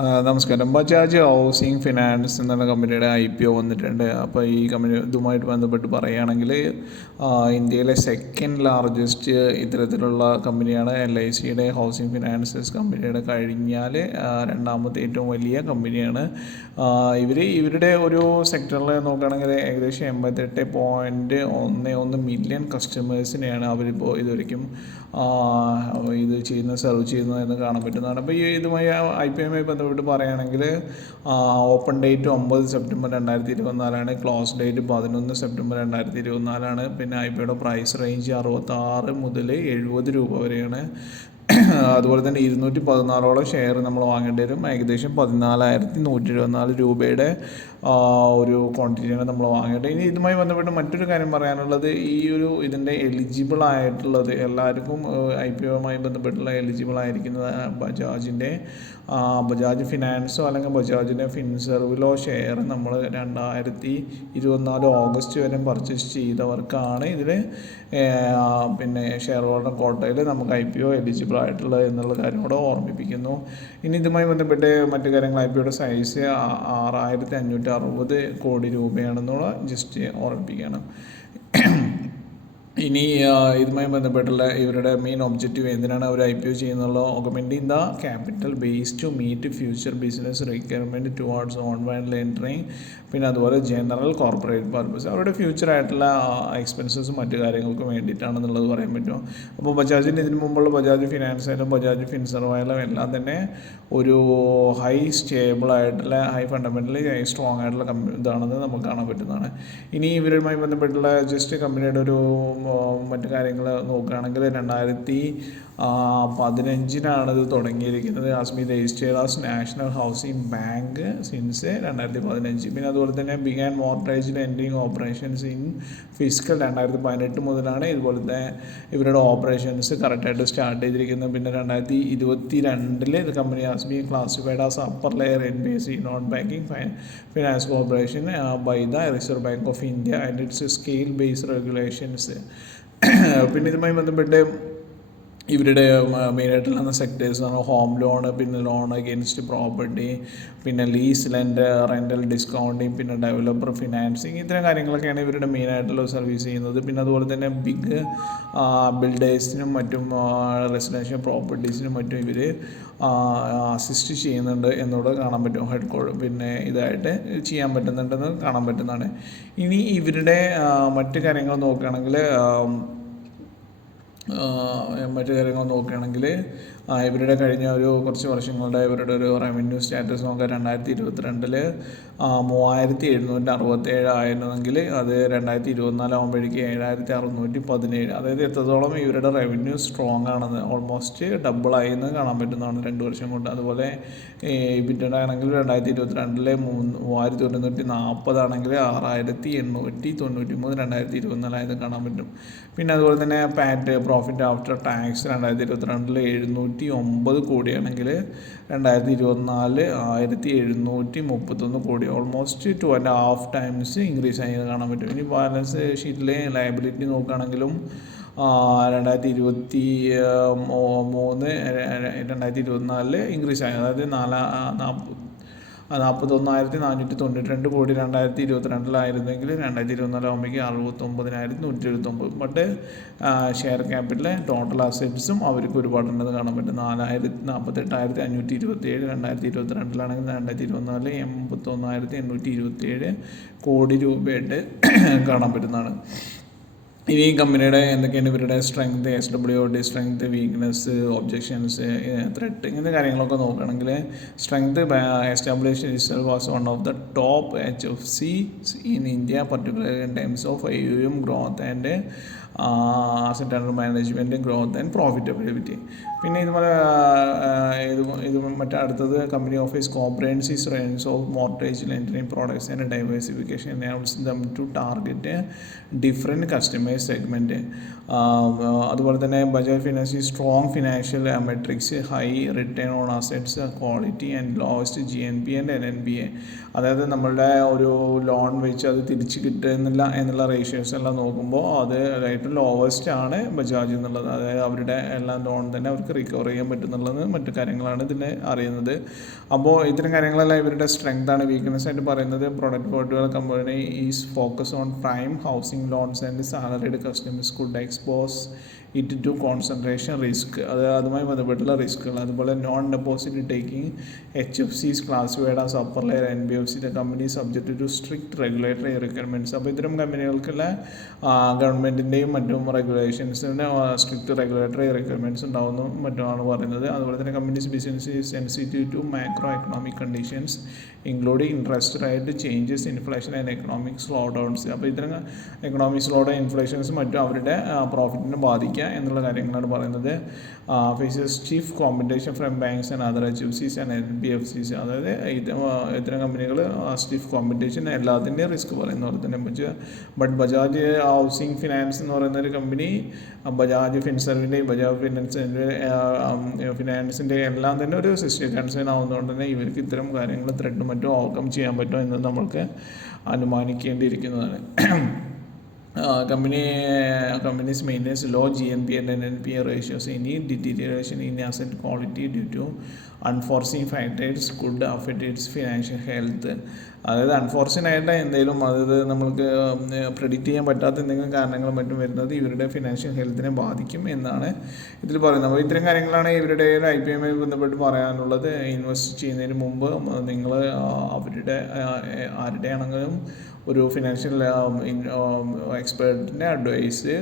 നമസ്കാരം. Bajaj housing finance എന്നുള്ള കമ്പനിയുടെ IPO വന്നിട്ടുണ്ട്. അപ്പോൾ ഈ കമ്പനി ഇതുമായിട്ട് ബന്ധപ്പെട്ട് പറയുകയാണെങ്കിൽ ഇന്ത്യയിലെ സെക്കൻഡ് ലാർജസ്റ്റ് ഇത്തരത്തിലുള്ള കമ്പനിയാണ് LICയുടെ ഹൗസിംഗ് ഫിനാൻസസ് കമ്പനിയുടെ കഴിഞ്ഞാൽ രണ്ടാമത്തെ ഏറ്റവും വലിയ കമ്പനിയാണ്. ഇവരുടെ ഒരു സെക്ടറിൽ നോക്കുകയാണെങ്കിൽ ഏകദേശം 88.11 മില്യൺ കസ്റ്റമേഴ്സിനെയാണ് അവരിപ്പോൾ ഇതുവരെയ്ക്കും ഇത് സെർവ് ചെയ്യുന്നതെന്ന് കാണാൻ പറ്റുന്നതാണ്. അപ്പോൾ ഇതുമായി IPOയുമായി ബന്ധപ്പെട്ട് പറയുകയാണെങ്കിൽ open date 9 September 2024, close date 11 September 2024. പിന്നെ IPOയുടെ പ്രൈസ് റേഞ്ച് 66 മുതൽ 70 രൂപ വരെയാണ്. അതുപോലെ തന്നെ 214ഓളം ഷെയർ നമ്മൾ വാങ്ങേണ്ടി വരും. ഏകദേശം 14,124 രൂപയുടെ ഒരു ക്വാണ്ടിറ്റിയാണ് നമ്മൾ വാങ്ങേണ്ടത്. ഇനി ഇതുമായി ബന്ധപ്പെട്ട് മറ്റൊരു കാര്യം പറയാനുള്ളത്, ഇതിൻ്റെ എലിജിബിൾ ആയിട്ടുള്ളത് എല്ലാവർക്കും IPOയുമായി ബന്ധപ്പെട്ടുള്ള എലിജിബിൾ ആയിരിക്കുന്നത് ബജാജ് ഫിനാൻസോ അല്ലെങ്കിൽ ബജാജിൻ്റെ ഫിൻസർവിലോ ഷെയർ നമ്മൾ 2024 ഓഗസ്റ്റ് വരെ പർച്ചേസ് ചെയ്തവർക്കാണ് ഇതിൽ പിന്നെ ഷെയർ ഹോൾഡർ കോട്ടയിൽ നമുക്ക് IPO എലിജിബിൾ ആയിട്ടുള്ളത് എന്നുള്ള കാര്യം കൂടെ ഓർമ്മിപ്പിക്കുന്നു. ഇനി ഇതുമായി ബന്ധപ്പെട്ട് മറ്റു കാര്യങ്ങൾ, IPOയുടെ സൈസ് 6,560 കോടി രൂപയാണെന്നുള്ള ജസ്റ്റ് ഓർമ്മിപ്പിക്കുകയാണ്. ഇനി ഇതുമായി ബന്ധപ്പെട്ടുള്ള ഇവരുടെ മെയിൻ ഒബ്ജക്റ്റീവ് എന്തിനാണ് അവർ IPO ചെയ്യുന്നുള്ള, augmenting the capital base to meet future business requirement towards online lending, പിന്നെ അതുപോലെ ജനറൽ കോർപ്പറേറ്റ് പർപ്പസ്, അവരുടെ ഫ്യൂച്ചറായിട്ടുള്ള എക്സ്പെൻസസും മറ്റു കാര്യങ്ങൾക്കും വേണ്ടിയിട്ടാണെന്നുള്ളത് പറയാൻ പറ്റും. അപ്പോൾ ബജാജിൻ്റെ ഇതിന് മുമ്പുള്ള ബജാജ് ഫിനാൻസ് ആയാലും ബജാജ് ഫിൻസർവായാലും എല്ലാം തന്നെ ഒരു ഹൈ സ്റ്റേബിളായിട്ടുള്ള ഹൈ ഫണ്ടമെൻ്റലി ഹൈ സ്ട്രോങ് ആയിട്ടുള്ള ഇതാണെന്ന് നമുക്ക് കാണാൻ പറ്റുന്നതാണ്. ഇനി ഇവരുമായി ബന്ധപ്പെട്ടുള്ള ജസ്റ്റ് കമ്പനിയുടെ ഒരു മറ്റു കാര്യങ്ങൾ നോക്കുകയാണെങ്കിൽ 2015 ഇത് തുടങ്ങിയിരിക്കുന്നത്. ആസ്മി registered as National Housing Bank since 2015. പിന്നെ അതുപോലെ തന്നെ began mortgage lending operations in fiscal 2018 മുതലാണ് ഇതുപോലത്തെ ഇവരുടെ ഓപ്പറേഷൻസ് കറക്റ്റായിട്ട് സ്റ്റാർട്ട് ചെയ്തിരിക്കുന്നത്. പിന്നെ 2022 ഇത് കമ്പനി ആസ്മി classified as upper layer NBFC non banking finance corporation by the Reserve Bank of India and its scale based regulations. പിന്നെ ഇതുമായി ബന്ധപ്പെട്ട് ഇവരുടെ മെയിനായിട്ടുള്ള സെക്ടേഴ്സാണ് ഹോം ലോണ്, പിന്നെ ലോൺ അഗെയിൻസ്റ്റ് പ്രോപ്പർട്ടി, പിന്നെ ലീസ് റെൻ്റൽ ഡിസ്കൗണ്ടിങ്, പിന്നെ ഡെവലപ്പർ ഫിനാൻസിങ്, ഇത്തരം കാര്യങ്ങളൊക്കെയാണ് ഇവരുടെ മെയിനായിട്ടുള്ള സർവീസ് ചെയ്യുന്നത്. പിന്നെ അതുപോലെ തന്നെ ബിഗ് ബിൽഡേഴ്സിനും മറ്റും റെസിഡൻഷ്യൽ പ്രോപ്പർട്ടീസിനും മറ്റും ഇവർ അസിസ്റ്റ് ചെയ്യുന്നുണ്ട് എന്നുള്ളത് കാണാൻ പറ്റും. പിന്നെ ഇതായിട്ട് ചെയ്യാൻ പറ്റുന്നുണ്ടെന്ന് കാണാൻ പറ്റുന്നതാണ്. ഇനി ഇവരുടെ മറ്റു കാര്യങ്ങൾ നോക്കുകയാണെങ്കിൽ ഇവരുടെ കഴിഞ്ഞ കുറച്ച് വർഷങ്ങളുടെ ഇവരുടെ ഒരു റവന്യൂ സ്റ്റാറ്റസ് നോക്കാം. 2022 3,767 ആയിരുന്നെങ്കിൽ അത് 2024 ആകുമ്പോഴേക്ക് 7,617. അതായത് എത്രത്തോളം ഇവരുടെ റവന്യൂ സ്ട്രോങ് ആണെന്ന്, ഓൾമോസ്റ്റ് ഡബിളായി എന്ന് കാണാൻ പറ്റുന്നതാണ് 2 വർഷം കൊണ്ട്. അതുപോലെ EBITDA ആണെങ്കിൽ 2022 3,140 ആണെങ്കിൽ 6,893 2024 ആയത് കാണാൻ പറ്റും. പിന്നെ അതുപോലെ തന്നെ പാറ്റ് പ്രോഫിറ്റ് ആഫ്റ്റർ ടാക്സ് 2022 709 കോടിയാണെങ്കിൽ 2024 1,731 കോടി, ഓൾമോസ്റ്റ് 2.5 ടൈംസ് ഇൻക്രീസ് ആയി കാണാൻ പറ്റും. ഇനി ബാലൻസ് ഷീറ്റിലെ ലയബിലിറ്റി നോക്കുകയാണെങ്കിലും 2023 ഇൻക്രീസ് ആയി, അതായത് 41,492 കോടി 2022 ആയിരുന്നെങ്കിൽ 2024 ആകുമ്പോഴേക്ക് 69,179. ബട്ട് ഷെയർ ക്യാപിറ്റൽ ടോട്ടൽ അസറ്റ്സും അവർക്ക് ഒരുപാടുണ്ടെന്ന് കാണാൻ പറ്റും. 48,527 2022 2024 81,827 കോടി രൂപയായിട്ട് കാണാൻ പറ്റുന്നതാണ്. ഇനി കമ്പനിയുടെ എന്തൊക്കെയാണ് ഇവരുടെ strength, SWOT strength, weakness, objections, threat, ഇങ്ങനത്തെ കാര്യങ്ങളൊക്കെ നോക്കുകയാണെങ്കിൽ strength establish itself was one of the top HFCs in India, particular in times of AUM growth and asset under management growth and profitability. പിന്നെ ഇതുപോലെ അടുത്തത് company offers comprehensive range of mortgage lending products and diversification enables them to target different customers segment. അതുപോലെ തന്നെ Bajaj finance strong financial metrics, high return on assets, quality and lowest GNP and NNPA. അതായത് നമ്മളുടെ ഒരു loan വെച്ച് അത് തിരിച്ച് കിട്ടുന്നില്ല എന്നുള്ള റേഷ്യോസ് എല്ലാം നോക്കുമ്പോൾ അത് ഏറ്റവും ലോവസ്റ്റ് ആണ് ബജാജ് എന്നുള്ളത്. അതായത് അവരുടെ എല്ലാ ലോൺ തന്നെ അവർക്ക് റിക്കവർ ചെയ്യാൻ പറ്റുന്നുള്ളത് മറ്റു കാര്യങ്ങളാണ് ഇതിൽ അറിയുന്നത്. അപ്പോൾ ഇത്തരം കാര്യങ്ങളെല്ലാം ഇവരുടെ സ്ട്രെങ്ത് ആണ്. വീക്ക്നെസ് ആയിട്ട് പറയുന്നത് product portfolio company is focus on prime housing loans and salaried customers could expose it to concentration risk. അതുമായി ബന്ധപ്പെട്ടുള്ള റിസ്ക്കുകൾ. അതുപോലെ non deposit taking HFCs classified as upper layer NBFC. The company subject to strict regulatory requirements. അപ്പോൾ ഇത്തരം കമ്പനികൾക്കുള്ള ഗവൺമെൻറ്റിൻ്റെയും മറ്റും റെഗുലേഷൻസിന് strict regulatory requirements ഉണ്ടാവുന്നു മറ്റുമാണ് പറയുന്നത്. അതുപോലെ തന്നെ company's business is sensitive to macro economic conditions including interest rate changes, inflation and economic slowdowns. അപ്പോൾ ഇത്തരം എക്കണോമിക് സ്ലോ ഡൗൺ, ഇൻഫ്ലേഷൻസ് മറ്റും അവരുടെ പ്രോഫിറ്റിനെ ബാധിക്കുക എന്നുള്ള കാര്യങ്ങളാണ് പറയുന്നത്. Faces chief competition from banks and other HFCs and NBFCs. അതായത് ഇത്തരം കമ്പനികൾ സ്റ്റിഫ് കോമ്പറ്റീഷൻ, എല്ലാത്തിൻ്റെയും റിസ്ക് പറയുന്ന പോലെ തന്നെ. ബട്ട് ബജാജ് ഹൗസിംഗ് ഫിനാൻസ് എന്ന് പറയുന്ന ഒരു കമ്പനി ബജാജ് ഫിൻസർവിൻ്റെയും ബജാജ് ഫിനാൻസിൻ്റെ എല്ലാം തന്നെ ഒരു സിസ്റ്റം കൺസേൺ ആവുന്നതുകൊണ്ട് തന്നെ ഇവർക്ക് ഇത്തരം കാര്യങ്ങൾ ത്രെഡ് മറ്റും ഓവർകം ചെയ്യാൻ പറ്റുമോ എന്ന് നമ്മൾക്ക് അനുമാനിക്കേണ്ടിയിരിക്കുന്നതാണ്. Companies maintains low GNP and NNPA ratios. Any deterioration in asset quality due to unforeseen factors could affect its financial health. അതായത് അൺഫോർച്യുനേറ്റായിട്ട് എന്തെങ്കിലും അതായത് നമ്മൾക്ക് പ്രെഡിക്റ്റ് ചെയ്യാൻ പറ്റാത്ത എന്തെങ്കിലും കാരണങ്ങളും മറ്റും വരുന്നത് ഇവരുടെ ഫിനാൻഷ്യൽ ഹെൽത്തിനെ ബാധിക്കും എന്നാണ് ഇതിൽ പറയുന്നത്. അപ്പോൾ ഇത്തരം കാര്യങ്ങളാണ് ഇവരുടെ IPO ബന്ധപ്പെട്ട് പറയാനുള്ളത്. ഇൻവെസ്റ്റ് ചെയ്യുന്നതിന് മുമ്പ് നിങ്ങൾ അവരുടെ ആരുടെയാണെങ്കിലും ഒരു ഫിനാൻഷ്യൽ എക്സ്പേർട്ടിൻ്റെ അഡ്വൈസ്